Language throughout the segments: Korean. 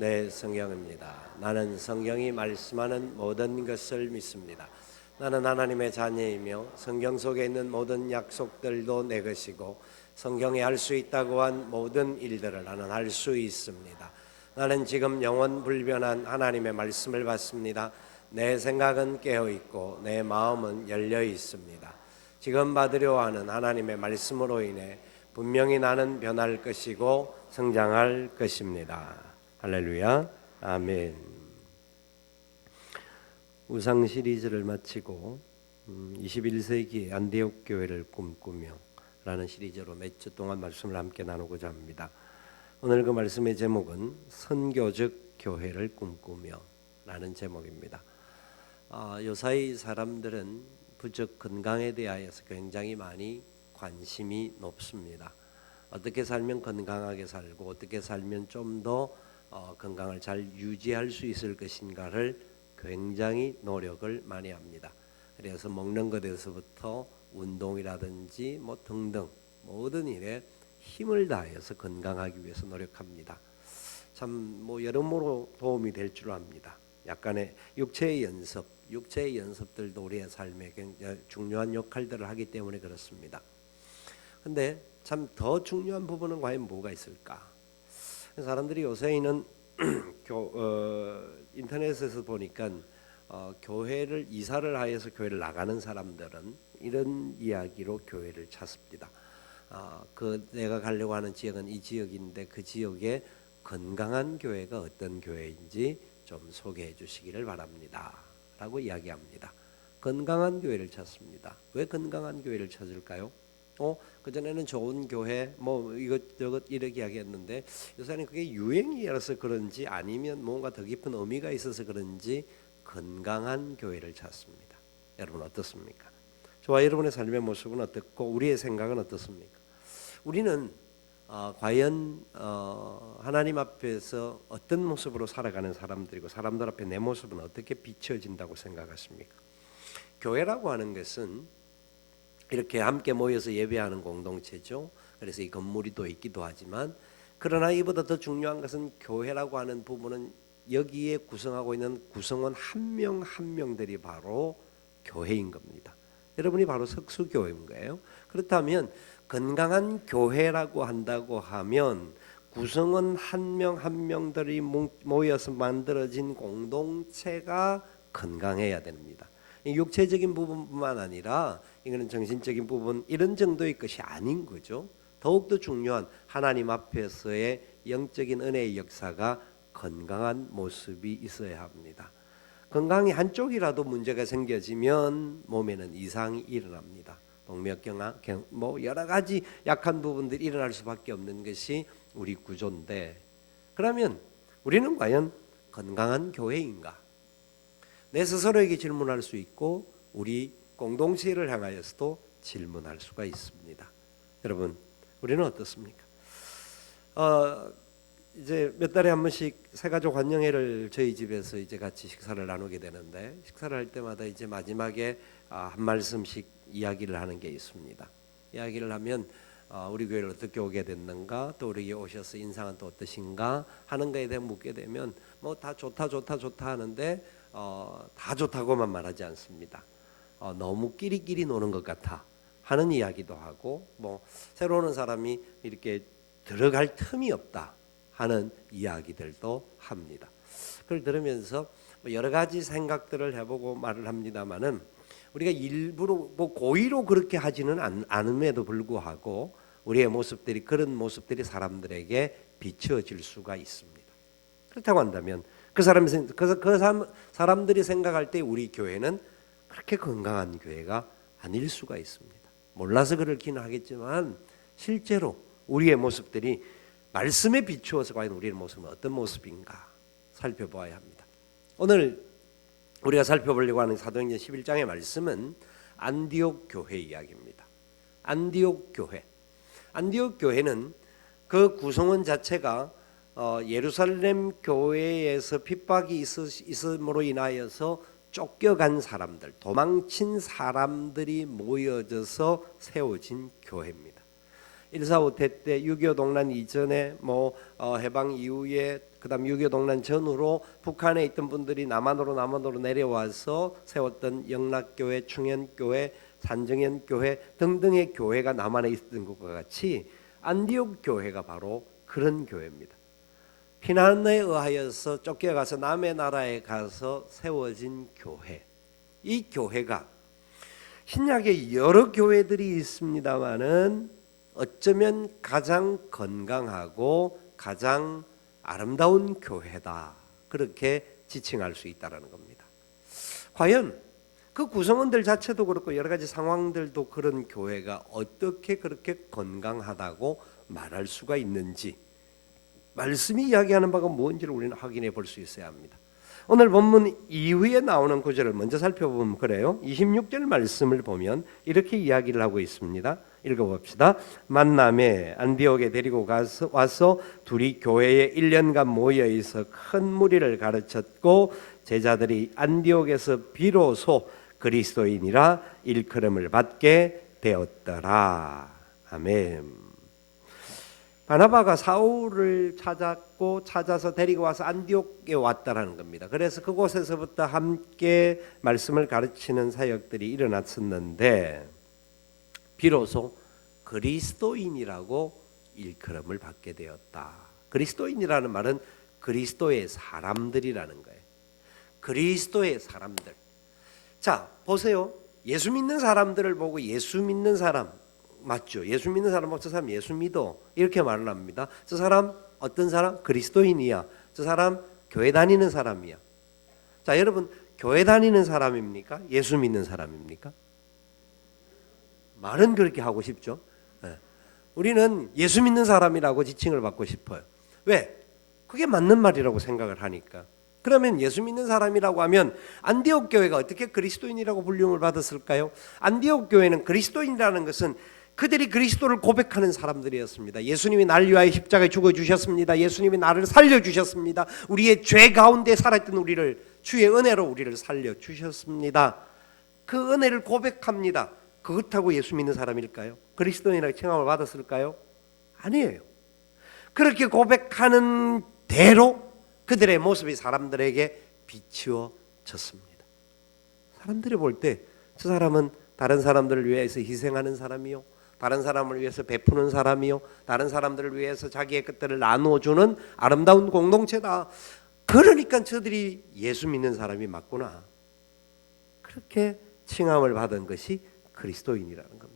내 성경입니다. 나는 성경이 말씀하는 모든 것을 믿습니다. 나는 하나님의 자녀이며 성경 속에 있는 모든 약속들도 내 것이고 성경에 할 수 있다고 한 모든 일들을 나는 할 수 있습니다. 나는 지금 영원 불변한 하나님의 말씀을 받습니다. 내 생각은 깨어 있고 내 마음은 열려 있습니다. 지금 받으려 하는 하나님의 말씀으로 인해 분명히 나는 변할 것이고 성장할 것입니다. 할렐루야, 아멘. 우상 시리즈를 마치고 21세기 안디옥 교회를 꿈꾸며 라는 시리즈로 몇 주 동안 말씀을 함께 나누고자 합니다. 오늘 그 말씀의 제목은 선교적 교회를 꿈꾸며 라는 제목입니다. 요사이 사람들은 부쩍 건강에 대하여서 굉장히 많이 관심이 높습니다. 어떻게 살면 건강하게 살고 어떻게 살면 좀 더 건강을 잘 유지할 수 있을 것인가를 굉장히 노력을 많이 합니다. 그래서 먹는 것에서부터 운동이라든지 뭐 등등 모든 일에 힘을 다해서 건강하기 위해서 노력합니다. 참 뭐 여러모로 도움이 될 줄 압니다. 약간의 육체의 연습들도 우리의 삶에 굉장히 중요한 역할들을 하기 때문에 그렇습니다. 근데 참 더 중요한 부분은 과연 뭐가 있을까? 사람들이 요새는 인터넷에서 보니까 교회를 이사를 하여서 교회를 나가는 사람들은 이런 이야기로 교회를 찾습니다. 내가 가려고 하는 지역은 이 지역인데 그 지역에 건강한 교회가 어떤 교회인지 좀 소개해 주시기를 바랍니다. 라고 이야기합니다. 건강한 교회를 찾습니다. 왜 건강한 교회를 찾을까요? 그전에는 좋은 교회 뭐 이것저것 이렇게 이야기했는데 요새는 그게 유행이라서 그런지 아니면 뭔가 더 깊은 의미가 있어서 그런지 건강한 교회를 찾습니다. 여러분 어떻습니까? 저와 여러분의 삶의 모습은 어떻고 우리의 생각은 어떻습니까? 우리는 과연 하나님 앞에서 어떤 모습으로 살아가는 사람들이고 사람들 앞에 내 모습은 어떻게 비춰진다고 생각하십니까? 교회라고 하는 것은 이렇게 함께 모여서 예배하는 공동체죠. 그래서 이 건물이 또 있기도 하지만 그러나 이보다 더 중요한 것은 교회라고 하는 부분은 여기에 구성하고 있는 구성원 한 명 한 명들이 바로 교회인 겁니다. 여러분이 바로 석수교회인 거예요. 그렇다면 건강한 교회라고 한다고 하면 구성원 한 명 한 명들이 모여서 만들어진 공동체가 건강해야 됩니다. 육체적인 부분뿐만 아니라 이거는 정신적인 부분 이런 정도의 것이 아닌 거죠. 더욱더 중요한 하나님 앞에서의 영적인 은혜의 역사가 건강한 모습이 있어야 합니다. 건강이 한쪽이라도 문제가 생겨지면 몸에는 이상이 일어납니다. 동맥경화, 뭐 여러 가지 약한 부분들이 일어날 수밖에 없는 것이 우리 구조인데 그러면 우리는 과연 건강한 교회인가? 내 스스로에게 질문할 수 있고 우리 공동체를 향하여서도 질문할 수가 있습니다. 여러분, 우리는 어떻습니까? 이제 몇 달에 한 번씩 새가족 환영회를 저희 집에서 이제 같이 식사를 나누게 되는데 식사를 할 때마다 이제 마지막에 한 말씀씩 이야기를 하는 게 있습니다. 이야기를 하면 우리 교회를 어떻게 오게 됐는가, 또 우리에게 오셔서 인상은 또 어떠신가 하는 거에 대해 묻게 되면 뭐 다 좋다 하는데 다 좋다고만 말하지 않습니다. 너무 끼리끼리 노는 것 같아 하는 이야기도 하고 뭐 새로 오는 사람이 이렇게 들어갈 틈이 없다 하는 이야기들도 합니다. 그걸 들으면서 여러 가지 생각들을 해보고 말을 합니다만은 우리가 일부러 뭐 고의로 그렇게 하지는 않음에도 불구하고 우리의 모습들이 그런 모습들이 사람들에게 비춰질 수가 있습니다. 그렇다고 한다면 그 사람들이 생각할 때 우리 교회는 그렇게 건강한 교회가 아닐 수가 있습니다. 몰라서 그렇기는 하겠지만 실제로 우리의 모습들이 말씀에 비추어서 과연 우리의 모습은 어떤 모습인가 살펴봐야 합니다. 오늘 우리가 살펴보려고 하는 사도행전 11장의 말씀은 안디옥 교회 이야기입니다. 안디옥 교회는 그 구성원 자체가 예루살렘 교회에서 핍박이 있음으로 인하여서 쫓겨간 사람들, 도망친 사람들이 모여져서 세워진 교회입니다. 1.4.5태 때 6.25 동란 이전에 해방 이후에 그다음 6.25 동란 전후로 북한에 있던 분들이 남한으로 내려와서 세웠던 영락교회, 충현교회, 산정현교회 등등의 교회가 남한에 있었던 것과 같이 안디옥 교회가 바로 그런 교회입니다. 피난에 의하여서 쫓겨가서 남의 나라에 가서 세워진 교회. 이 교회가 신약에 여러 교회들이 있습니다마는 어쩌면 가장 건강하고 가장 아름다운 교회다. 그렇게 지칭할 수 있다라는 겁니다. 과연 그 구성원들 자체도 그렇고 여러 가지 상황들도 그런 교회가 어떻게 그렇게 건강하다고 말할 수가 있는지 말씀이 이야기하는 바가 뭔지를 우리는 확인해 볼 수 있어야 합니다. 오늘 본문 이후에 나오는 구절을 먼저 살펴보면 그래요. 26절 말씀을 보면 이렇게 이야기를 하고 있습니다. 읽어봅시다. 만남에 안디옥에 데리고 와서 둘이 교회에 1년간 모여 있어 큰 무리를 가르쳤고 제자들이 안디옥에서 비로소 그리스도인이라 일컬음을 받게 되었더라. 아멘. 바나바가 사울을 찾아서 데리고 와서 안디옥에 왔다라는 겁니다. 그래서 그곳에서부터 함께 말씀을 가르치는 사역들이 일어났었는데 비로소 그리스도인이라고 일컬음을 받게 되었다. 그리스도인이라는 말은 그리스도의 사람들이라는 거예요. 그리스도의 사람들. 자, 보세요. 예수 믿는 사람들을 보고 예수 믿는 사람 맞죠? 예수 믿는 사람 저 사람 예수 믿어 이렇게 말을 합니다. 저 사람 어떤 사람? 그리스도인이야. 저 사람 교회 다니는 사람이야. 자, 여러분 교회 다니는 사람입니까? 예수 믿는 사람입니까? 말은 그렇게 하고 싶죠. 네. 우리는 예수 믿는 사람이라고 지칭을 받고 싶어요. 왜? 그게 맞는 말이라고 생각을 하니까. 그러면 예수 믿는 사람이라고 하면 안디옥 교회가 어떻게 그리스도인이라고 불림을 받았을까요? 안디옥 교회는 그리스도인이라는 것은 그들이 그리스도를 고백하는 사람들이었습니다. 예수님이 날 위하여 십자가에 죽어주셨습니다. 예수님이 나를 살려주셨습니다. 우리의 죄 가운데 살았던 우리를 주의 은혜로 우리를 살려주셨습니다. 그 은혜를 고백합니다. 그렇다고 예수 믿는 사람일까요? 그리스도인이라고 칭함을 받았을까요? 아니에요. 그렇게 고백하는 대로 그들의 모습이 사람들에게 비추어졌습니다. 사람들이 볼 때 저 사람은 다른 사람들을 위해서 희생하는 사람이요, 다른 사람을 위해서 베푸는 사람이요, 다른 사람들을 위해서 자기의 것들을 나누어주는 아름다운 공동체다. 그러니까 저들이 예수 믿는 사람이 맞구나. 그렇게 칭함을 받은 것이 그리스도인이라는 겁니다.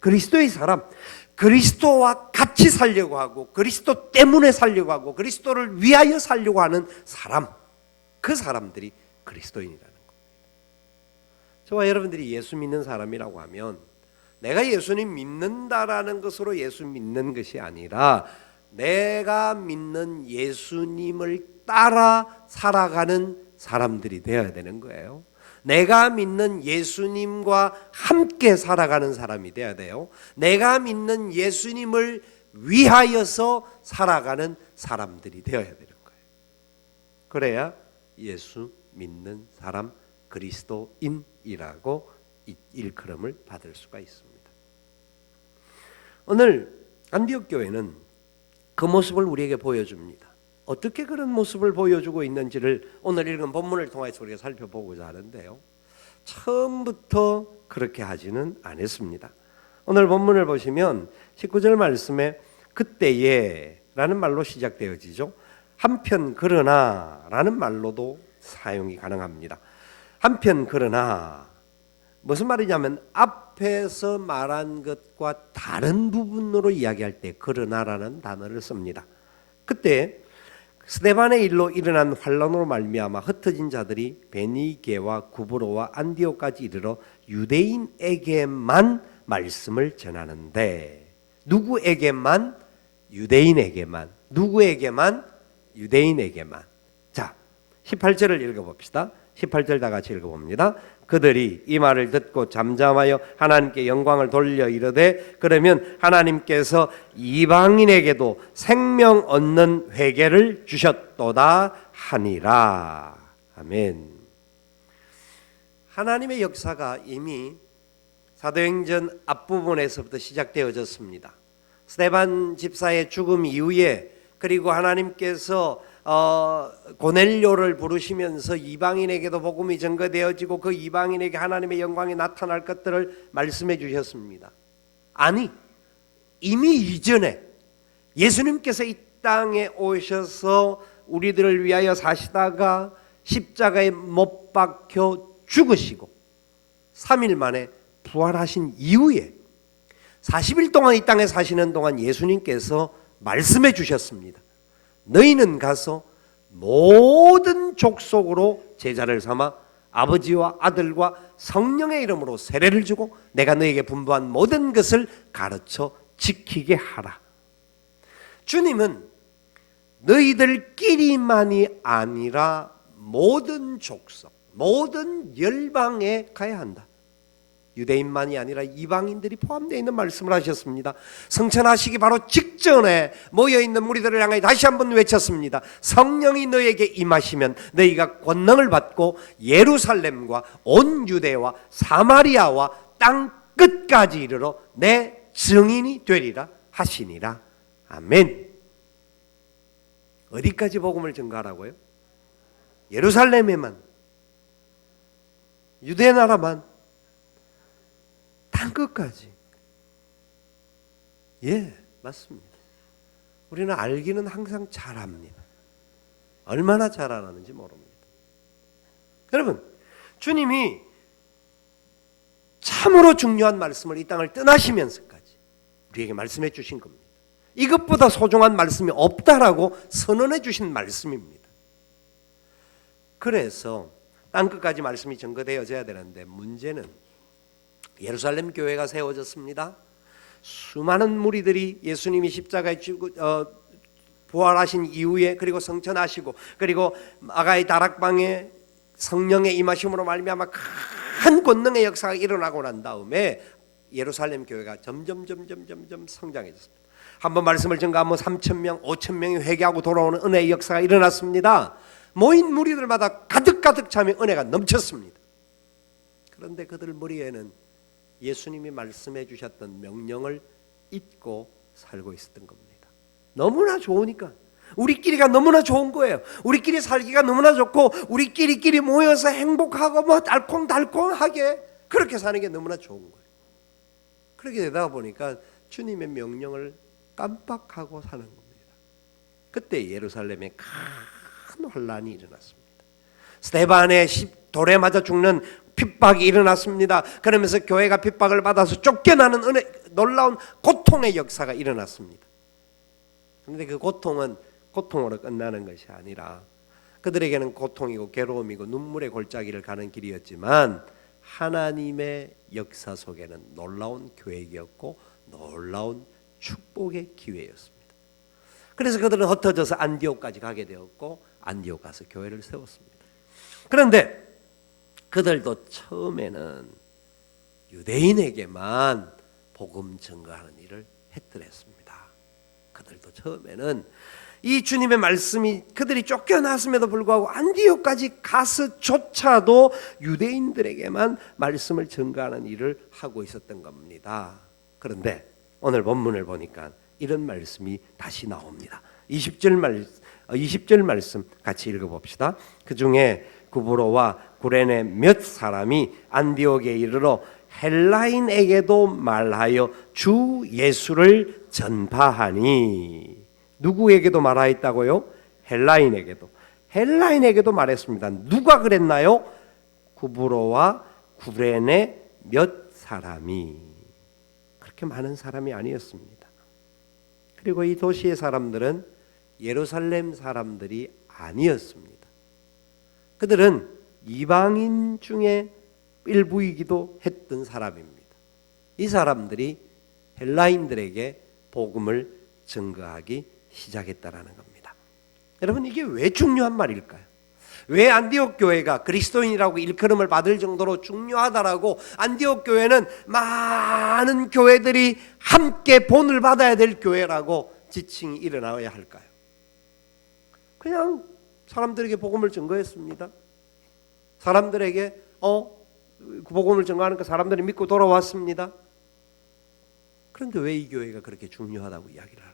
그리스도의 사람, 그리스도와 같이 살려고 하고 그리스도 때문에 살려고 하고 그리스도를 위하여 살려고 하는 사람, 그 사람들이 그리스도인이라는 겁니다. 저와 여러분들이 예수 믿는 사람이라고 하면 내가 예수님 믿는다라는 것으로 예수 믿는 것이 아니라 내가 믿는 예수님을 따라 살아가는 사람들이 되어야 되는 거예요. 내가 믿는 예수님과 함께 살아가는 사람이 되어야 돼요. 내가 믿는 예수님을 위하여서 살아가는 사람들이 되어야 되는 거예요. 그래야 예수 믿는 사람, 그리스도인이라고 일컬음을 받을 수가 있습니다. 오늘 안디옥 교회는 그 모습을 우리에게 보여줍니다. 어떻게 그런 모습을 보여주고 있는지를 오늘 읽은 본문을 통해서 우리가 살펴보고자 하는데요. 처음부터 그렇게 하지는 않았습니다. 오늘 본문을 보시면 19절 말씀에 그때에 라는 말로 시작되어지죠. 한편 그러나 라는 말로도 사용이 가능합니다. 한편 그러나 무슨 말이냐면 앞에서 말한 것과 다른 부분으로 이야기할 때 그러나라는 단어를 씁니다. 그때 스데반의 일로 일어난 환란으로 말미암아 흩어진 자들이 베니게와 구브로와 안디옥까지 이르러 유대인에게만 말씀을 전하는데 누구에게만? 유대인에게만. 누구에게만? 유대인에게만. 자, 18절을 읽어봅시다. 18절 다 같이 읽어봅니다. 그들이 이 말을 듣고 잠잠하여 하나님께 영광을 돌려 이르되 그러면 하나님께서 이방인에게도 생명 얻는 회개를 주셨도다 하니라. 아멘. 하나님의 역사가 이미 사도행전 앞부분에서부터 시작되어졌습니다. 스데반 집사의 죽음 이후에 그리고 하나님께서 고넬료를 부르시면서 이방인에게도 복음이 전거되어지고 그 이방인에게 하나님의 영광이 나타날 것들을 말씀해 주셨습니다. 아니, 이미 이전에 예수님께서 이 땅에 오셔서 우리들을 위하여 사시다가 십자가에 못 박혀 죽으시고 3일 만에 부활하신 이후에 40일 동안 이 땅에 사시는 동안 예수님께서 말씀해 주셨습니다. 너희는 가서 모든 족속으로 제자를 삼아 아버지와 아들과 성령의 이름으로 세례를 주고 내가 너희에게 분부한 모든 것을 가르쳐 지키게 하라. 주님은 너희들끼리만이 아니라 모든 족속, 모든 열방에 가야 한다. 유대인만이 아니라 이방인들이 포함되어 있는 말씀을 하셨습니다. 성천하시기 바로 직전에 모여있는 무리들을 향해 다시 한번 외쳤습니다. 성령이 너에게 임하시면 너희가 권능을 받고 예루살렘과 온 유대와 사마리아와 땅 끝까지 이르러 내 증인이 되리라 하시니라. 아멘. 어디까지 복음을 전가하라고요? 예루살렘에만, 유대 나라만, 땅 끝까지. 예, 맞습니다. 우리는 알기는 항상 잘합니다. 얼마나 잘하는지 모릅니다. 여러분, 주님이 참으로 중요한 말씀을 이 땅을 떠나시면서까지 우리에게 말씀해 주신 겁니다. 이것보다 소중한 말씀이 없다라고 선언해 주신 말씀입니다. 그래서 땅끝까지 말씀이 전거되어져야 되는데 문제는 예루살렘 교회가 세워졌습니다. 수많은 무리들이 예수님이 십자가에 부활하신 이후에 그리고 성천하시고 그리고 아가의 다락방에 성령의 임하심으로 말미암아 큰 권능의 역사가 일어나고 난 다음에 예루살렘 교회가 점점 성장해졌습니다. 한번 말씀을 전가하면 3,000명, 5,000명이 회개하고 돌아오는 은혜의 역사가 일어났습니다. 모인 무리들마다 가득 참이 은혜가 넘쳤습니다. 그런데 그들 머리에는 예수님이 말씀해 주셨던 명령을 잊고 살고 있었던 겁니다. 너무나 좋으니까, 우리끼리가 너무나 좋은 거예요. 우리끼리 살기가 너무나 좋고 우리끼리 모여서 행복하고 뭐 달콩달콩하게 그렇게 사는 게 너무나 좋은 거예요. 그렇게 되다 보니까 주님의 명령을 깜빡하고 사는 겁니다. 그때 예루살렘에 큰 혼란이 일어났습니다. 스데반의 돌에 맞아 죽는 핍박이 일어났습니다. 그러면서 교회가 핍박을 받아서 쫓겨나는 놀라운 고통의 역사가 일어났습니다. 그런데 그 고통은 고통으로 끝나는 것이 아니라 그들에게는 고통이고 괴로움이고 눈물의 골짜기를 가는 길이었지만 하나님의 역사 속에는 놀라운 계획이었고 놀라운 축복의 기회였습니다. 그래서 그들은 흩어져서 안디옥까지 가게 되었고 안디옥 가서 교회를 세웠습니다. 그런데 그들도 처음에는 유대인에게만 복음 전가하는 일을 했더랬습니다. 그들도 처음에는 이 주님의 말씀이 그들이 쫓겨났음에도 불구하고 안디옥까지 가서조차도 유대인들에게만 말씀을 전가하는 일을 하고 있었던 겁니다. 그런데 오늘 본문을 보니까 이런 말씀이 다시 나옵니다. 20절 말씀 같이 읽어봅시다. 그 중에 구브로와 구레네 몇 사람이 안디옥에 이르러 헬라인에게도 말하여 주 예수를 전파하니. 누구에게도 말하였다고요? 헬라인에게도 말했습니다. 누가 그랬나요? 구브로와 구레네 몇 사람이. 그렇게 많은 사람이 아니었습니다. 그리고 이 도시의 사람들은 예루살렘 사람들이 아니었습니다. 그들은 이방인 중에 일부이기도 했던 사람입니다. 이 사람들이 헬라인들에게 복음을 증거하기 시작했다라는 겁니다. 여러분, 이게 왜 중요한 말일까요? 왜 안디옥 교회가 그리스도인이라고 일컬음을 받을 정도로 중요하다라고 안디옥 교회는 많은 교회들이 함께 본을 받아야 될 교회라고 지칭이 일어나야 할까요? 그냥 사람들에게 복음을 증거했습니다. 사람들에게 복음을 증거하니까 사람들이 믿고 돌아왔습니다. 그런데 왜 이 교회가 그렇게 중요하다고 이야기를 할까요?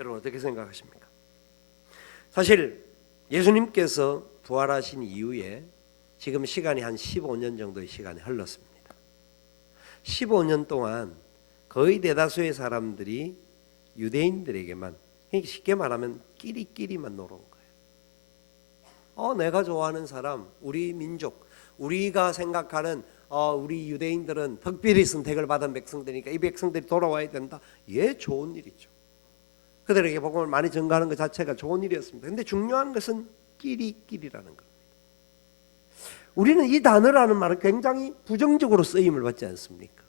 여러분 어떻게 생각하십니까? 사실 예수님께서 부활하신 이후에 지금 시간이 한 15년 정도의 시간이 흘렀습니다. 15년 동안 거의 대다수의 사람들이 유대인들에게만, 쉽게 말하면 끼리끼리만 놀아온 거예요. 내가 좋아하는 사람, 우리 민족, 우리가 생각하는 우리 유대인들은 특별히 선택을 받은 백성들이니까 이 백성들이 돌아와야 된다. 예, 좋은 일이죠. 그들에게 복음을 많이 전가하는 것 자체가 좋은 일이었습니다. 그런데 중요한 것은 끼리끼리라는 겁니다. 우리는 이 단어라는 말을 굉장히 부정적으로 쓰임을 받지 않습니까?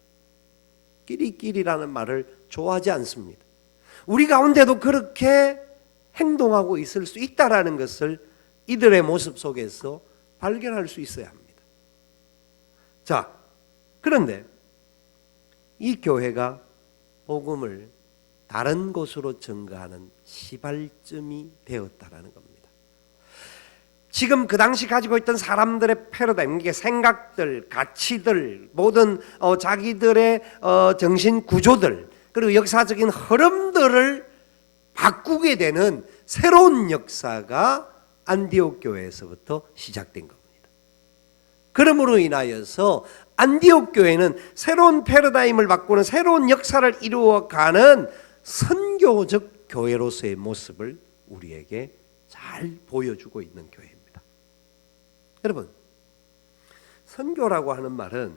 끼리끼리라는 말을 좋아하지 않습니다. 우리 가운데도 그렇게 행동하고 있을 수 있다라는 것을 이들의 모습 속에서 발견할 수 있어야 합니다. 자, 그런데 이 교회가 복음을 다른 곳으로 전가하는 시발점이 되었다라는 겁니다. 지금 그 당시 가지고 있던 사람들의 패러다임, 이게 생각들, 가치들, 모든 자기들의 정신 구조들, 그리고 역사적인 흐름들을 바꾸게 되는 새로운 역사가 안디옥 교회에서부터 시작된 겁니다. 그러므로 인하여서 안디옥 교회는 새로운 패러다임을 바꾸는 새로운 역사를 이루어가는 선교적 교회로서의 모습을 우리에게 잘 보여주고 있는 교회입니다. 여러분, 선교라고 하는 말은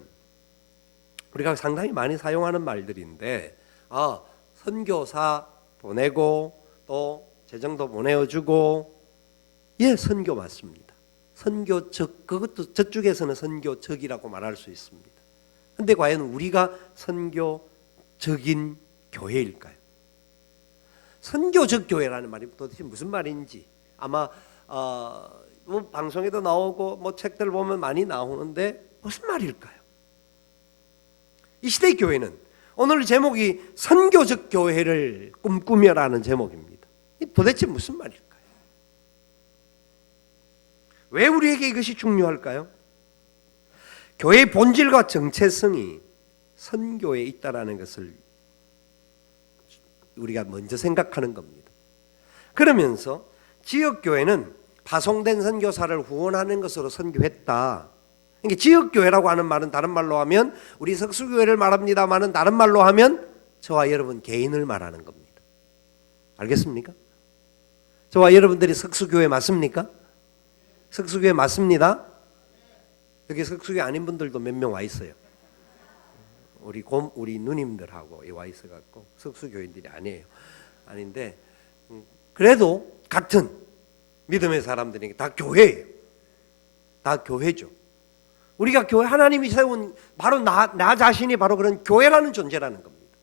우리가 상당히 많이 사용하는 말들인데, 선교사 보내고 또 재정도 보내어주고, 예, 선교 맞습니다. 선교적, 그것도 저쪽에서는 선교적이라고 말할 수 있습니다. 그런데 과연 우리가 선교적인 교회일까요? 선교적 교회라는 말이 도대체 무슨 말인지 아마 뭐 방송에도 나오고 뭐 책들 보면 많이 나오는데 무슨 말일까요? 이 시대 교회는 오늘 제목이 선교적 교회를 꿈꾸며라는 제목입니다. 도대체 무슨 말일까요? 왜 우리에게 이것이 중요할까요? 교회의 본질과 정체성이 선교에 있다라는 것을 우리가 먼저 생각하는 겁니다. 그러면서 지역교회는 파송된 선교사를 후원하는 것으로 선교했다. 그러니까 지역교회라고 하는 말은 다른 말로 하면 우리 석수교회를 말합니다만은 다른 말로 하면 저와 여러분 개인을 말하는 겁니다. 알겠습니까? 저와 여러분들이 석수교회 맞습니까? 석수교회 맞습니다. 여기 석수교회 아닌 분들도 몇 명 와 있어요. 우리 누님들하고 와 있어 갖고 석수교인들이 아니에요. 아닌데 그래도 같은 믿음의 사람들이니까 다 교회예요. 다 교회죠. 우리가 교회, 하나님이 세운 바로 나 자신이 바로 그런 교회라는 존재라는 겁니다.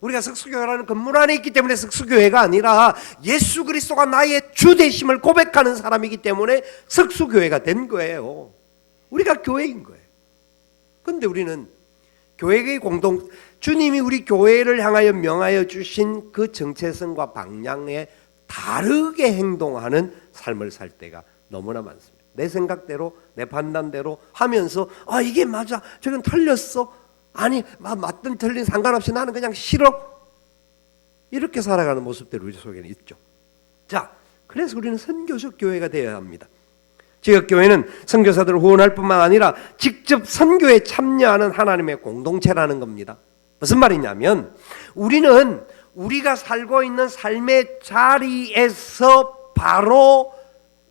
우리가 석수교회라는 건물 안에 있기 때문에 석수교회가 아니라 예수 그리스도가 나의 주 되심을 고백하는 사람이기 때문에 석수교회가 된 거예요. 우리가 교회인 거예요. 그런데 우리는 교회의 주님이 우리 교회를 향하여 명하여 주신 그 정체성과 방향에 다르게 행동하는 삶을 살 때가 너무나 많습니다. 내 생각대로, 내 판단대로 하면서 이게 맞아, 저건 틀렸어, 아니 맞든 틀린 상관없이 나는 그냥 싫어, 이렇게 살아가는 모습들이 우리 속에는 있죠. 자, 그래서 우리는 선교적 교회가 되어야 합니다. 지역교회는 선교사들을 후원할 뿐만 아니라 직접 선교에 참여하는 하나님의 공동체라는 겁니다. 무슨 말이냐면 우리는 우리가 살고 있는 삶의 자리에서 바로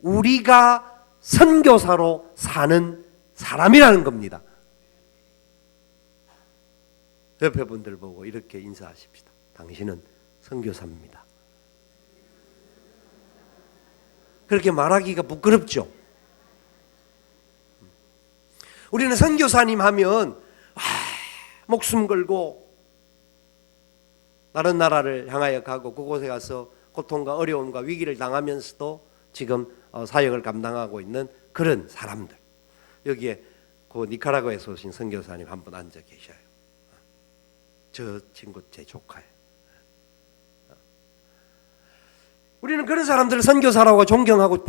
우리가 선교사로 사는 사람이라는 겁니다. 옆에 분들 보고 이렇게 인사하십시다. 당신은 선교사입니다. 그렇게 말하기가 부끄럽죠. 우리는 선교사님 하면 목숨 걸고 다른 나라를 향하여 가고 그곳에 가서 고통과 어려움과 위기를 당하면서도 지금 사역을 감당하고 있는 그런 사람들. 여기에 그 니카라과에서 오신 선교사님 한 분 앉아 계셔요. 저 친구 제 조카예요. 우리는 그런 사람들을 선교사라고 존경하고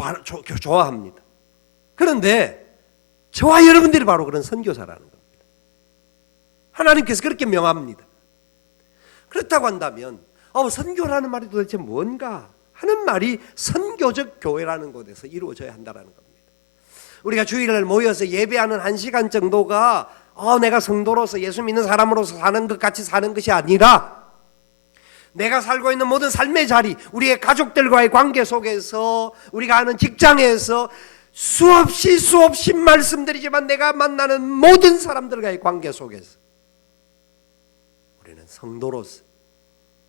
좋아합니다. 그런데 저와 여러분들이 바로 그런 선교사라는 겁니다. 하나님께서 그렇게 명합니다. 그렇다고 한다면 선교라는 말이 도대체 뭔가 하는 말이 선교적 교회라는 곳에서 이루어져야 한다는 겁니다. 우리가 주일날 모여서 예배하는 1시간 정도가 내가 성도로서 예수 믿는 사람으로서 사는 것 같이 사는 것이 아니라 내가 살고 있는 모든 삶의 자리, 우리의 가족들과의 관계 속에서, 우리가 하는 직장에서 수없이 말씀드리지만 내가 만나는 모든 사람들과의 관계 속에서 우리는 성도로서,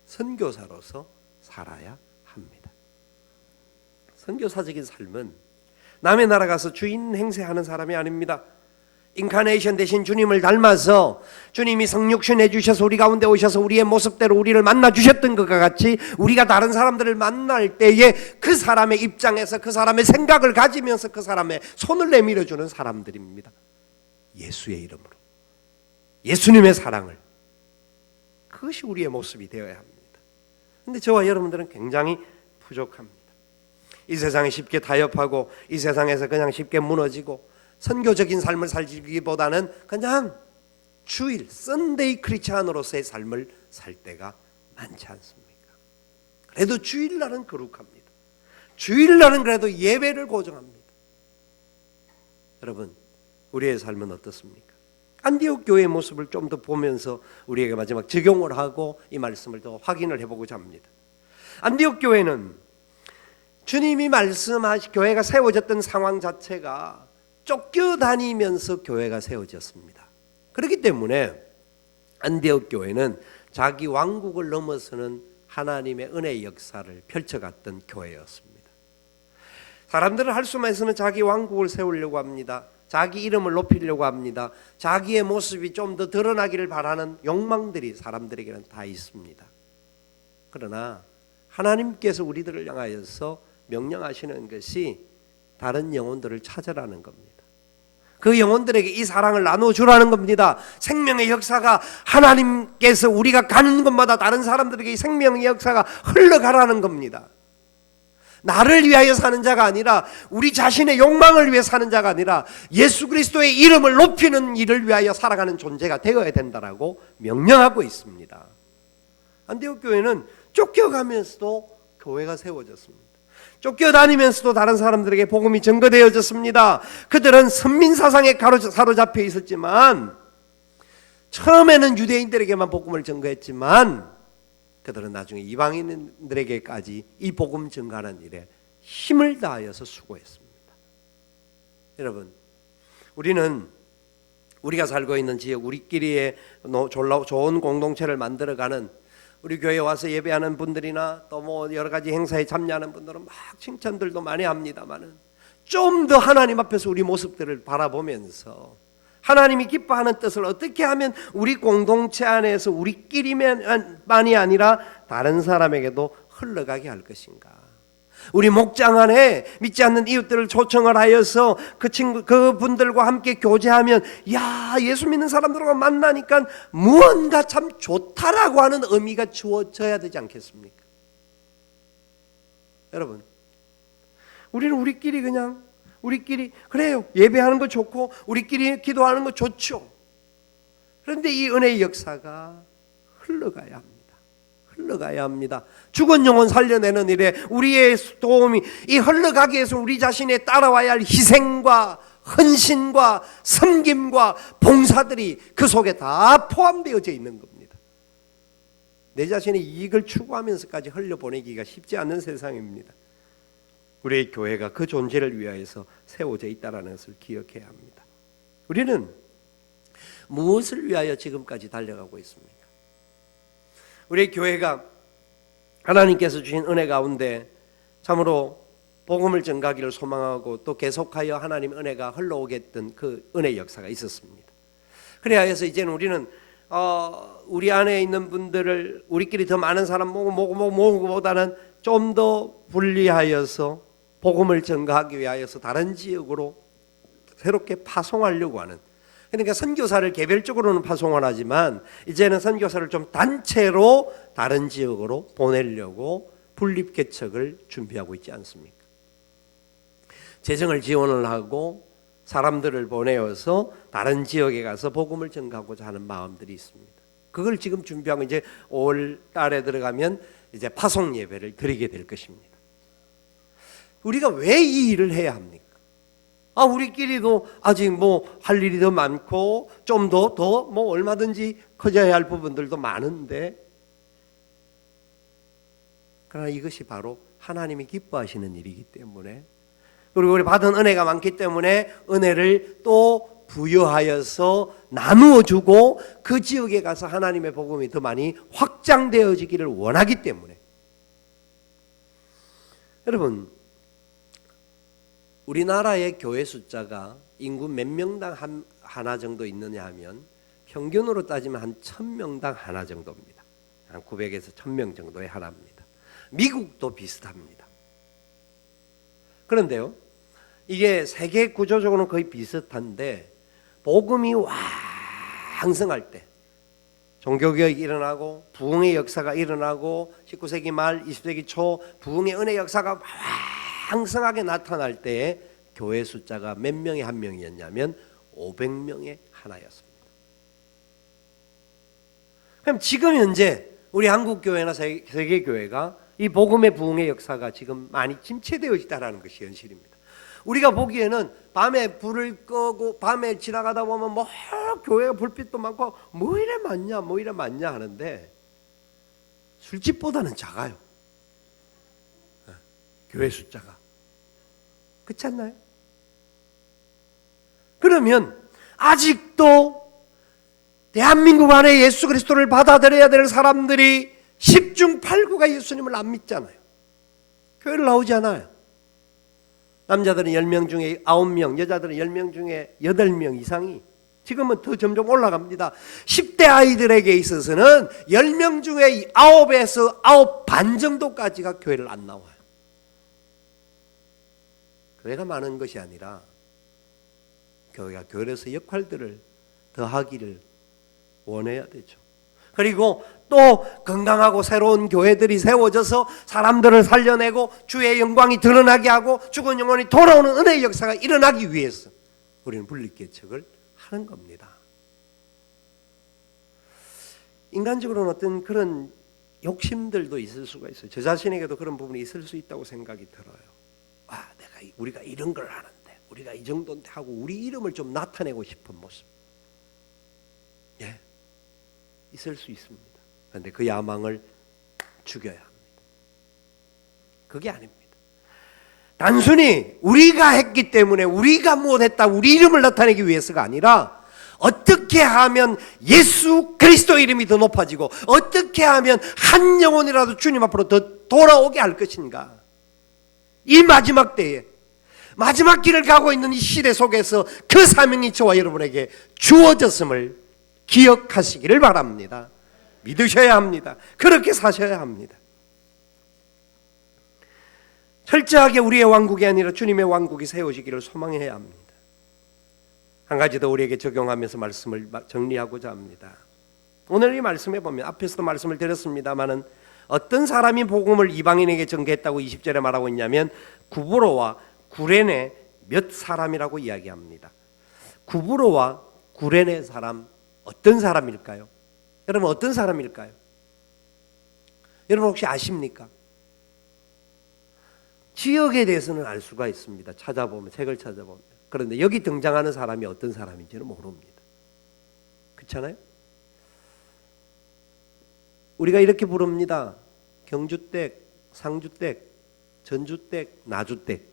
선교사로서 살아야 합니다. 선교사적인 삶은 남의 나라 가서 주인 행세하는 사람이 아닙니다. 인카네이션 대신 주님을 닮아서 주님이 성육신 해주셔서 우리 가운데 오셔서 우리의 모습대로 우리를 만나 주셨던 것과 같이 우리가 다른 사람들을 만날 때에 그 사람의 입장에서 그 사람의 생각을 가지면서 그 사람의 손을 내밀어 주는 사람들입니다. 예수의 이름으로, 예수님의 사랑을, 그것이 우리의 모습이 되어야 합니다. 그런데 저와 여러분들은 굉장히 부족합니다. 이 세상에 쉽게 타협하고 이 세상에서 그냥 쉽게 무너지고 선교적인 삶을 살기보다는 그냥 주일, 썬데이 크리스찬으로서의 삶을 살 때가 많지 않습니까? 그래도 주일날은 거룩합니다. 주일날은 그래도 예배를 고정합니다. 여러분, 우리의 삶은 어떻습니까? 안디옥 교회의 모습을 좀 더 보면서 우리에게 마지막 적용을 하고 이 말씀을 더 확인을 해보고자 합니다. 안디옥 교회는 주님이 말씀하신 교회가 세워졌던 상황 자체가 쫓겨다니면서 교회가 세워졌습니다. 그렇기 때문에 안디옥 교회는 자기 왕국을 넘어서는 하나님의 은혜의 역사를 펼쳐갔던 교회였습니다. 사람들은 할 수만 있으면 자기 왕국을 세우려고 합니다. 자기 이름을 높이려고 합니다. 자기의 모습이 좀 더 드러나기를 바라는 욕망들이 사람들에게는 다 있습니다. 그러나 하나님께서 우리들을 향하여서 명령하시는 것이 다른 영혼들을 찾으라는 겁니다. 그 영혼들에게 이 사랑을 나눠주라는 겁니다. 생명의 역사가 하나님께서 우리가 가는 곳마다 다른 사람들에게 이 생명의 역사가 흘러가라는 겁니다. 나를 위하여 사는 자가 아니라 우리 자신의 욕망을 위해 사는 자가 아니라 예수 그리스도의 이름을 높이는 일을 위하여 살아가는 존재가 되어야 된다라고 명령하고 있습니다. 안디옥 교회는 쫓겨가면서도 교회가 세워졌습니다. 쫓겨다니면서도 다른 사람들에게 복음이 전거되어졌습니다. 그들은 선민사상에 사로잡혀 있었지만 처음에는 유대인들에게만 복음을 전거했지만 그들은 나중에 이방인들에게까지 이 복음 전가하는 일에 힘을 다하여서 수고했습니다. 여러분, 우리는 우리가 살고 있는 지역, 우리끼리의 좋은 공동체를 만들어가는, 우리 교회에 와서 예배하는 분들이나 또 뭐 여러 가지 행사에 참여하는 분들은 막 칭찬들도 많이 합니다만은 좀 더 하나님 앞에서 우리 모습들을 바라보면서 하나님이 기뻐하는 뜻을 어떻게 하면 우리 공동체 안에서 우리끼리만이 아니라 다른 사람에게도 흘러가게 할 것인가? 우리 목장 안에 믿지 않는 이웃들을 초청을 하여서 그분들과 함께 교제하면 야, 예수 믿는 사람들과 만나니까 무언가 참 좋다라고 하는 의미가 주어져야 되지 않겠습니까? 여러분, 우리는 우리끼리 그래요, 예배하는 거 좋고 우리끼리 기도하는 거 좋죠. 그런데 이 은혜의 역사가 흘러가야 합니다. 죽은 영혼 살려내는 일에 우리의 도움이, 이 흘러가기 위해서 우리 자신의 따라와야 할 희생과 헌신과 섬김과 봉사들이 그 속에 다 포함되어져 있는 겁니다. 내 자신의 이익을 추구하면서까지 흘려보내기가 쉽지 않은 세상입니다. 우리의 교회가 그 존재를 위하여서 세워져 있다는 것을 기억해야 합니다. 우리는 무엇을 위하여 지금까지 달려가고 있습니까? 우리 교회가 하나님께서 주신 은혜 가운데 참으로 복음을 전가하기를 소망하고 또 계속하여 하나님 은혜가 흘러오게 했던 그 은혜 역사가 있었습니다. 그래야 해서 이제는 우리는 우리 안에 있는 분들을 우리끼리 더 많은 사람 모으고보다는 좀 더 분리하여서 복음을 전가하기 위하여서 다른 지역으로 새롭게 파송하려고 하는, 그러니까 선교사를 개별적으로는 파송을 하지만 이제는 선교사를 좀 단체로 다른 지역으로 보내려고 분립개척을 준비하고 있지 않습니까? 재정을 지원을 하고 사람들을 보내어서 다른 지역에 가서 복음을 전가하고자 하는 마음들이 있습니다. 그걸 지금 준비하고 이제 5월 달에 들어가면 이제 파송 예배를 드리게 될 것입니다. 우리가 왜 이 일을 해야 합니까? 우리끼리도 아직 할 일이 더 많고 좀 더 얼마든지 커져야 할 부분들도 많은데, 그러나 이것이 바로 하나님이 기뻐하시는 일이기 때문에, 그리고 우리 받은 은혜가 많기 때문에 은혜를 또 부여하여서 나누어 주고 그 지역에 가서 하나님의 복음이 더 많이 확장되어지기를 원하기 때문에. 여러분, 우리나라의 교회 숫자가 인구 몇 명당 하나 정도 있느냐 하면 평균으로 따지면 한 1000명당 하나 정도입니다. 한 900에서 1000명 정도의 하나입니다. 미국도 비슷합니다. 그런데요, 이게 세계 구조적으로는 거의 비슷한데, 복음이 왕성할 때, 종교개혁이 일어나고 부흥의 역사가 일어나고 19세기 말 20세기 초 부흥의 은혜 역사가 왕성하게 나타날 때에 교회 숫자가 몇 명에 한 명이었냐면 500명에 하나였습니다. 그럼 지금 현재 우리 한국교회나 세계교회가 이 복음의 부흥의 역사가 지금 많이 침체되어 있다는 것이 현실입니다. 우리가 보기에는 밤에 불을 끄고 밤에 지나가다 보면 교회가 불빛도 많고 이래 많냐 하는데 술집보다는 작아요. 교회 숫자가. 그렇지 않나요? 그러면 아직도 대한민국 안에 예수 그리스도를 받아들여야 될 사람들이 10중 8구가 예수님을 안 믿잖아요. 교회를 나오지 않아요. 남자들은 10명 중에 9명, 여자들은 10명 중에 8명 이상이, 지금은 더 점점 올라갑니다. 10대 아이들에게 있어서는 10명 중에 9에서 9 반 정도까지가 교회를 안 나와요. 교회가 많은 것이 아니라 교회가 교회에서 역할들을 더 하기를 원해야 되죠. 그리고 또 건강하고 새로운 교회들이 세워져서 사람들을 살려내고 주의 영광이 드러나게 하고 죽은 영혼이 돌아오는 은혜의 역사가 일어나기 위해서 우리는 분립개척을 하는 겁니다. 인간적으로는 어떤 그런 욕심들도 있을 수가 있어요. 저 자신에게도 그런 부분이 있을 수 있다고 생각이 들어요. 우리가 이런 걸 하는데, 우리가 이 정도인데 하고 우리 이름을 좀 나타내고 싶은 모습, 있을 수 있습니다. 그런데 그 야망을 죽여야 합니다. 그게 아닙니다. 단순히 우리가 했기 때문에 우리가 무엇했다, 우리 이름을 나타내기 위해서가 아니라 어떻게 하면 예수 그리스도 이름이 더 높아지고 어떻게 하면 한 영혼이라도 주님 앞으로 더 돌아오게 할 것인가. 이 마지막 때에, 마지막 길을 가고 있는 이 시대 속에서 그 사명이 저와 여러분에게 주어졌음을 기억하시기를 바랍니다. 믿으셔야 합니다. 그렇게 사셔야 합니다. 철저하게 우리의 왕국이 아니라 주님의 왕국이 세워지기를 소망해야 합니다. 한 가지 더 우리에게 적용하면서 말씀을 정리하고자 합니다. 오늘 이 말씀에 보면 앞에서도 말씀을 드렸습니다마는 어떤 사람이 복음을 이방인에게 전개했다고 20절에 말하고 있냐면 구브로와 구레네 몇 사람이라고 이야기합니다. 구브로와 구레네 사람, 어떤 사람일까요? 여러분, 어떤 사람일까요? 여러분 혹시 아십니까? 지역에 대해서는 알 수가 있습니다. 찾아보면, 책을 찾아보면. 그런데 여기 등장하는 사람이 어떤 사람인지는 모릅니다. 그렇잖아요? 우리가 이렇게 부릅니다. 경주댁, 상주댁, 전주댁, 나주댁.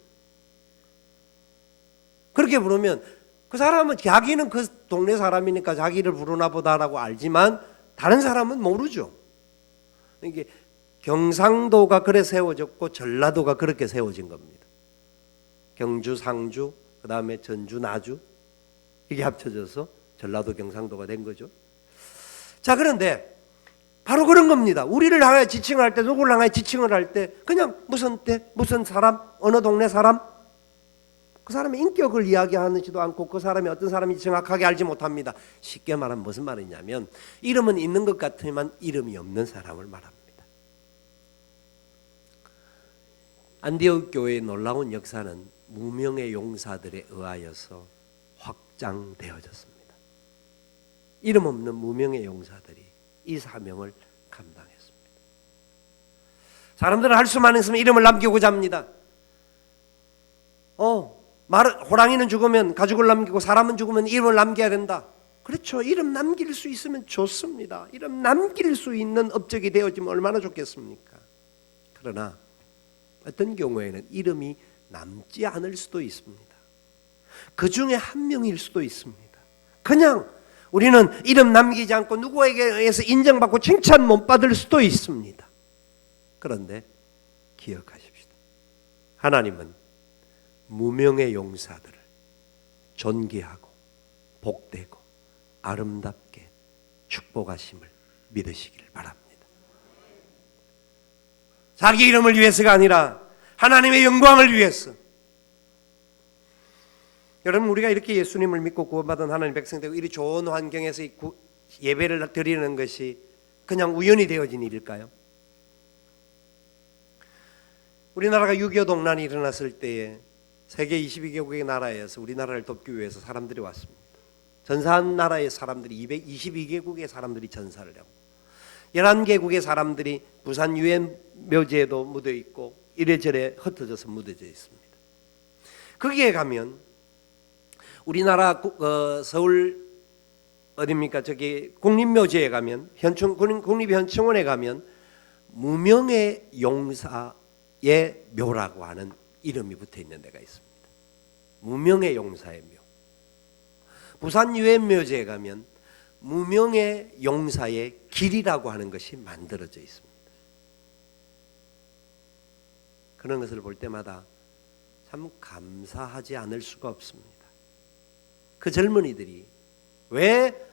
그렇게 부르면 그 사람은 자기는 그 동네 사람이니까 자기를 부르나 보다라고 알지만 다른 사람은 모르죠. 이게 경상도가 그래 세워졌고 전라도가 그렇게 세워진 겁니다. 경주, 상주, 그 다음에 전주, 나주, 이게 합쳐져서 전라도, 경상도가 된 거죠. 자, 그런데 바로 그런 겁니다. 우리를 향해 지칭을 할 때, 누구를 향해 지칭을 할 때 그냥 무슨 때, 무슨 사람, 어느 동네 사람, 그 사람의 인격을 이야기하지도 않고 그 사람이 어떤 사람인지 정확하게 알지 못합니다. 쉽게 말하면 무슨 말이냐면 이름은 있는 것 같지만 이름이 없는 사람을 말합니다. 안디옥 교회의 놀라운 역사는 무명의 용사들에 의하여서 확장되어졌습니다. 이름 없는 무명의 용사들이 이 사명을 감당했습니다. 사람들은 할 수만 있으면 이름을 남기고자 합니다. 호랑이는 죽으면 가죽을 남기고 사람은 죽으면 이름을 남겨야 된다. 그렇죠. 이름 남길 수 있으면 좋습니다. 이름 남길 수 있는 업적이 되어지면 얼마나 좋겠습니까? 그러나 어떤 경우에는 이름이 남지 않을 수도 있습니다. 그 중에 한 명일 수도 있습니다. 그냥 우리는 이름 남기지 않고 누구에게 의해서 인정받고 칭찬 못 받을 수도 있습니다. 그런데 기억하십시오. 하나님은 무명의 용사들을 존귀하고 복되고 아름답게 축복하심을 믿으시기를 바랍니다. 자기 이름을 위해서가 아니라 하나님의 영광을 위해서. 여러분, 우리가 이렇게 예수님을 믿고 구원받은 하나님 백성되고 이리 좋은 환경에서 예배를 드리는 것이 그냥 우연히 되어진 일일까요? 우리나라가 6.25 동란이 일어났을 때에 세계 22개국의 나라에서 우리나라를 돕기 위해서 사람들이 왔습니다. 전사한 나라의 사람들이 222개국의 사람들이 전사를 하고 11개국의 사람들이 부산 유엔 묘지에도 묻어 있고 이래저래 흩어져서 묻어져 있습니다. 거기에 가면 우리나라 서울 어디입니까? 저기 국립묘지에 가면 국립현충원에 가면 무명의 용사의 묘라고 하는 이름이 붙어 있는 데가 있습니다. 무명의 용사의 묘. 부산 유엔묘지에 가면 무명의 용사의 길이라고 하는 것이 만들어져 있습니다. 그런 것을 볼 때마다 참 감사하지 않을 수가 없습니다. 그 젊은이들이 왜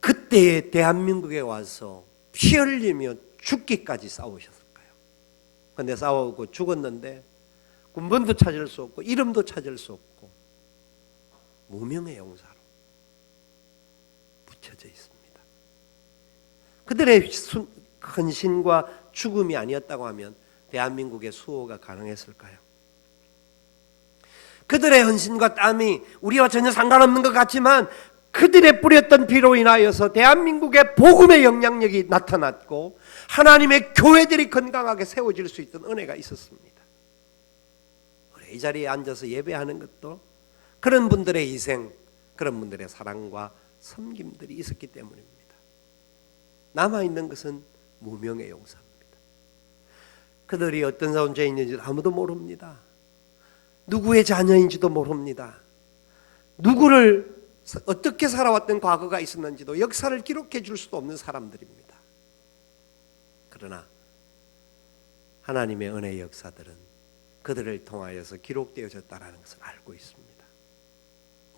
그때의 대한민국에 와서 피 흘리며 죽기까지 싸우셨을까요? 그런데 싸우고 죽었는데 군번도 찾을 수 없고 이름도 찾을 수 없고 무명의 용사로 붙여져 있습니다. 그들의 헌신과 죽음이 아니었다고 하면 대한민국의 수호가 가능했을까요? 그들의 헌신과 땀이 우리와 전혀 상관없는 것 같지만 그들의 뿌렸던 피로 인하여서 대한민국의 복음의 영향력이 나타났고 하나님의 교회들이 건강하게 세워질 수 있던 은혜가 있었습니다. 우리 이 자리에 앉아서 예배하는 것도 그런 분들의 희생, 그런 분들의 사랑과 섬김들이 있었기 때문입니다. 남아있는 것은 무명의 용사입니다. 그들이 어떤 존재인지 아무도 모릅니다. 누구의 자녀인지도 모릅니다. 누구를 어떻게 살아왔던 과거가 있었는지도 역사를 기록해 줄 수도 없는 사람들입니다. 그러나 하나님의 은혜의 역사들은 그들을 통하여서 기록되어졌다는 것을 알고 있습니다.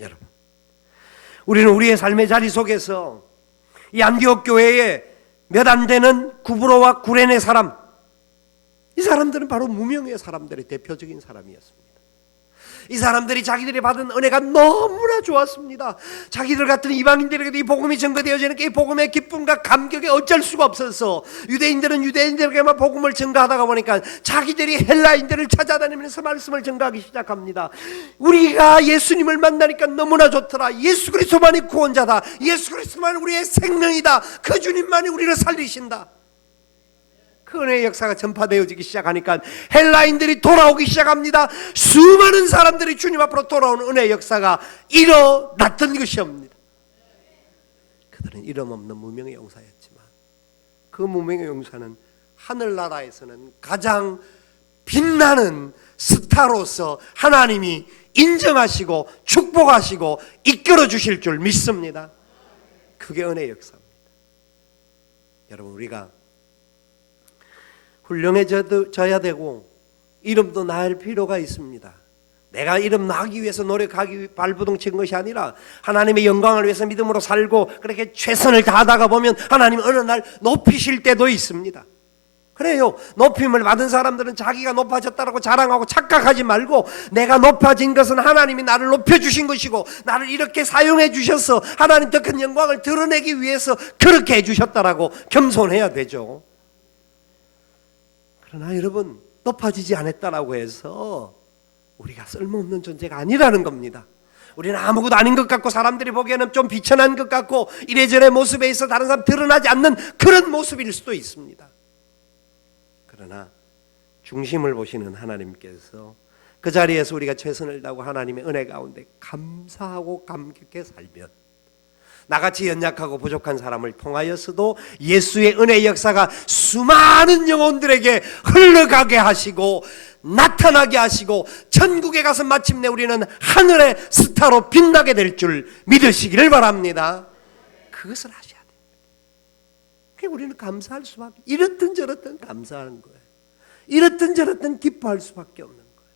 여러분, 우리는 우리의 삶의 자리 속에서 이 안디옥 교회에 몇 안 되는 구브로와 구레네 사람, 이 사람들은 바로 무명의 사람들의 대표적인 사람이었습니다. 이 사람들이 자기들이 받은 은혜가 너무나 좋았습니다. 자기들 같은 이방인들에게도 이 복음이 전거되어지는 이 복음의 기쁨과 감격에 어쩔 수가 없어서 유대인들은 유대인들에게만 복음을 전가하다가 보니까 자기들이 헬라인들을 찾아다니면서 말씀을 전가하기 시작합니다. 우리가 예수님을 만나니까 너무나 좋더라. 예수 그리스도만이 구원자다. 예수 그리스도만이 우리의 생명이다. 그 주님만이 우리를 살리신다. 그 은혜의 역사가 전파되어지기 시작하니까 헬라인들이 돌아오기 시작합니다. 수많은 사람들이 주님 앞으로 돌아오는 은혜의 역사가 일어났던 것이옵니다. 그들은 이름 없는 무명의 용사였지만 그 무명의 용사는 하늘나라에서는 가장 빛나는 스타로서 하나님이 인정하시고 축복하시고 이끌어 주실 줄 믿습니다. 그게 은혜의 역사입니다. 여러분, 우리가 훌륭해져야 되고 이름도 낳을 필요가 있습니다. 내가 이름 낳기 위해서 노력하기 발부둥 친 것이 아니라 하나님의 영광을 위해서 믿음으로 살고 그렇게 최선을 다하다가 보면 하나님 어느 날 높이실 때도 있습니다. 그래요. 높임을 받은 사람들은 자기가 높아졌다고 자랑하고 착각하지 말고 내가 높아진 것은 하나님이 나를 높여주신 것이고 나를 이렇게 사용해 주셔서 하나님 더 큰 영광을 드러내기 위해서 그렇게 해주셨다라고 겸손해야 되죠. 그러나 여러분, 높아지지 않았다라고 해서 우리가 쓸모없는 존재가 아니라는 겁니다. 우리는 아무것도 아닌 것 같고 사람들이 보기에는 좀 비천한 것 같고 이래저래 모습에 있어 다른 사람 드러나지 않는 그런 모습일 수도 있습니다. 그러나 중심을 보시는 하나님께서 그 자리에서 우리가 최선을 다하고 하나님의 은혜 가운데 감사하고 감격해 살면 나같이 연약하고 부족한 사람을 통하여서도 예수의 은혜의 역사가 수많은 영혼들에게 흘러가게 하시고 나타나게 하시고 천국에 가서 마침내 우리는 하늘의 스타로 빛나게 될 줄 믿으시기를 바랍니다. 그것을 하셔야 됩니다. 그러니까 우리는 감사할 수밖에, 이렇든 저렇든 감사하는 거예요. 이렇든 저렇든 기뻐할 수밖에 없는 거예요.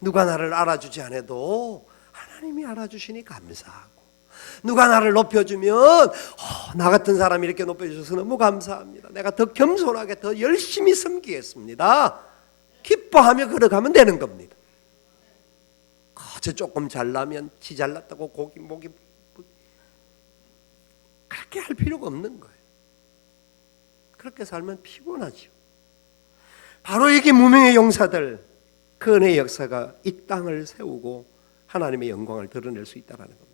누가 나를 알아주지 않아도 하나님이 알아주시니 감사하고, 누가 나를 높여주면 나 같은 사람이 이렇게 높여주셔서 너무 감사합니다. 내가 더 겸손하게 더 열심히 섬기겠습니다. 기뻐하며 걸어가면 되는 겁니다. 저 조금 잘나면 지 잘났다고 목이 그렇게 할 필요가 없는 거예요. 그렇게 살면 피곤하죠. 바로 이게 무명의 용사들, 그 은혜의 역사가 이 땅을 세우고 하나님의 영광을 드러낼 수 있다는 겁니다.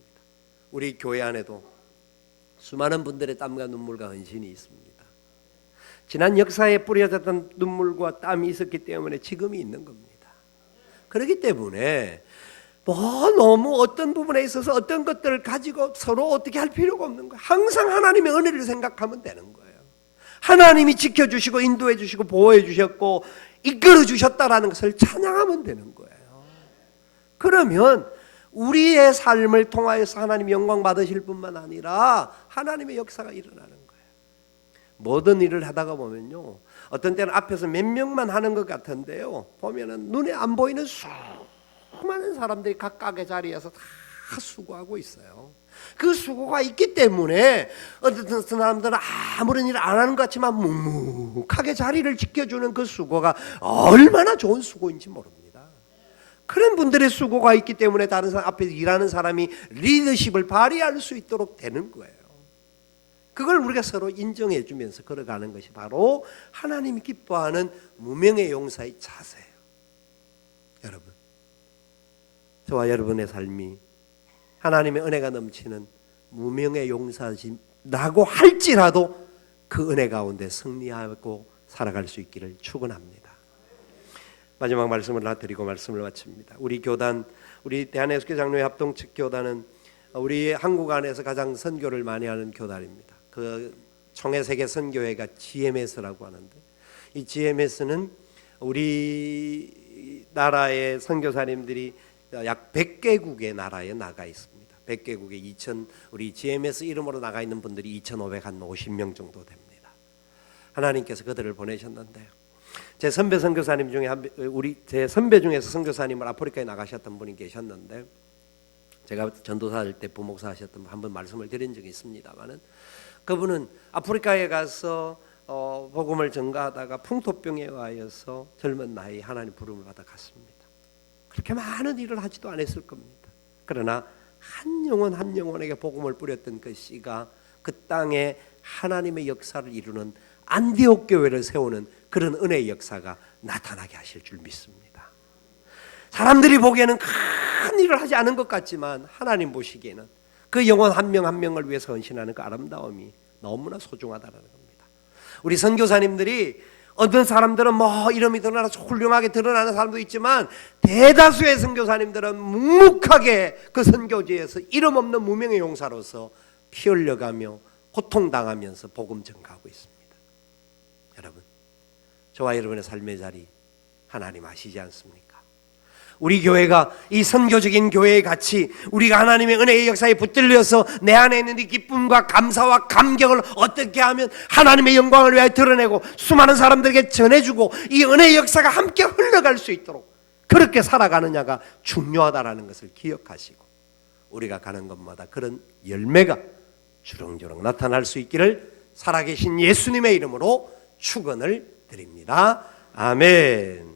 우리 교회 안에도 수많은 분들의 땀과 눈물과 헌신이 있습니다. 지난 역사에 뿌려졌던 눈물과 땀이 있었기 때문에 지금이 있는 겁니다. 그렇기 때문에 너무 어떤 부분에 있어서 어떤 것들을 가지고 서로 어떻게 할 필요가 없는 거예요. 항상 하나님의 은혜를 생각하면 되는 거예요. 하나님이 지켜주시고 인도해 주시고 보호해 주셨고 이끌어 주셨다라는 것을 찬양하면 되는 거예요. 그러면 우리의 삶을 통하여서 하나님 영광 받으실 뿐만 아니라 하나님의 역사가 일어나는 거예요. 모든 일을 하다가 보면요, 어떤 때는 앞에서 몇 명만 하는 것 같은데요, 보면은 눈에 안 보이는 수많은 사람들이 각각의 자리에서 다 수고하고 있어요. 그 수고가 있기 때문에 어떤 사람들은 아무런 일을 안 하는 것 같지만 묵묵하게 자리를 지켜주는 그 수고가 얼마나 좋은 수고인지 모릅니다. 그런 분들의 수고가 있기 때문에 다른 사람 앞에서 일하는 사람이 리더십을 발휘할 수 있도록 되는 거예요. 그걸 우리가 서로 인정해 주면서 걸어가는 것이 바로 하나님이 기뻐하는 무명의 용사의 자세예요. 여러분, 저와 여러분의 삶이 하나님의 은혜가 넘치는 무명의 용사라고 할지라도 그 은혜 가운데 승리하고 살아갈 수 있기를 축원합니다. 마지막 말씀을 하나 드리고 말씀을 마칩니다. 우리 교단, 우리 대한예수교 장로회 합동 측교단은 우리 한국 안에서 가장 선교를 많이 하는 교단입니다. 그 총회 세계 선교회가 GMS라고 하는데, 이 GMS는 우리 나라의 선교사님들이 약 100개국의 나라에 나가 있습니다. 100개국에 우리 GMS 이름으로 나가 있는 분들이 2,550명 정도 됩니다. 하나님께서 그들을 보내셨는데요, 제 선배 선교사님 중에 제 선배 중에서 선교사님을 아프리카에 나가셨던 분이 계셨는데, 제가 전도사 할 때 부목사 하셨던 분 한번 말씀을 드린 적이 있습니다만은, 그분은 아프리카에 가서 복음을 전가하다가 풍토병에 의하여서 젊은 나이에 하나님 부름을 받아 갔습니다. 그렇게 많은 일을 하지도 않았을 겁니다. 그러나 한 영혼 한 영혼에게 복음을 뿌렸던 그 씨가 그 땅에 하나님의 역사를 이루는 안디옥 교회를 세우는 그런 은혜의 역사가 나타나게 하실 줄 믿습니다. 사람들이 보기에는 큰 일을 하지 않은 것 같지만 하나님 보시기에는 그 영혼 한 명 한 명을 위해서 헌신하는 그 아름다움이 너무나 소중하다는 겁니다. 우리 선교사님들이 어떤 사람들은 이름이 드러나서 훌륭하게 드러나는 사람도 있지만, 대다수의 선교사님들은 묵묵하게 그 선교지에서 이름 없는 무명의 용사로서 피 흘려가며 고통당하면서 복음 전가하고 있습니다. 여러분, 저와 여러분의 삶의 자리 하나님 아시지 않습니까? 우리 교회가 이 선교적인 교회의 가치, 우리가 하나님의 은혜의 역사에 붙들려서 내 안에 있는 이 기쁨과 감사와 감격을 어떻게 하면 하나님의 영광을 위하여 드러내고 수많은 사람들에게 전해주고 이 은혜의 역사가 함께 흘러갈 수 있도록 그렇게 살아가느냐가 중요하다는 것을 기억하시고, 우리가 가는 곳마다 그런 열매가 주렁주렁 나타날 수 있기를 살아계신 예수님의 이름으로 축원을 드립니다. 아멘.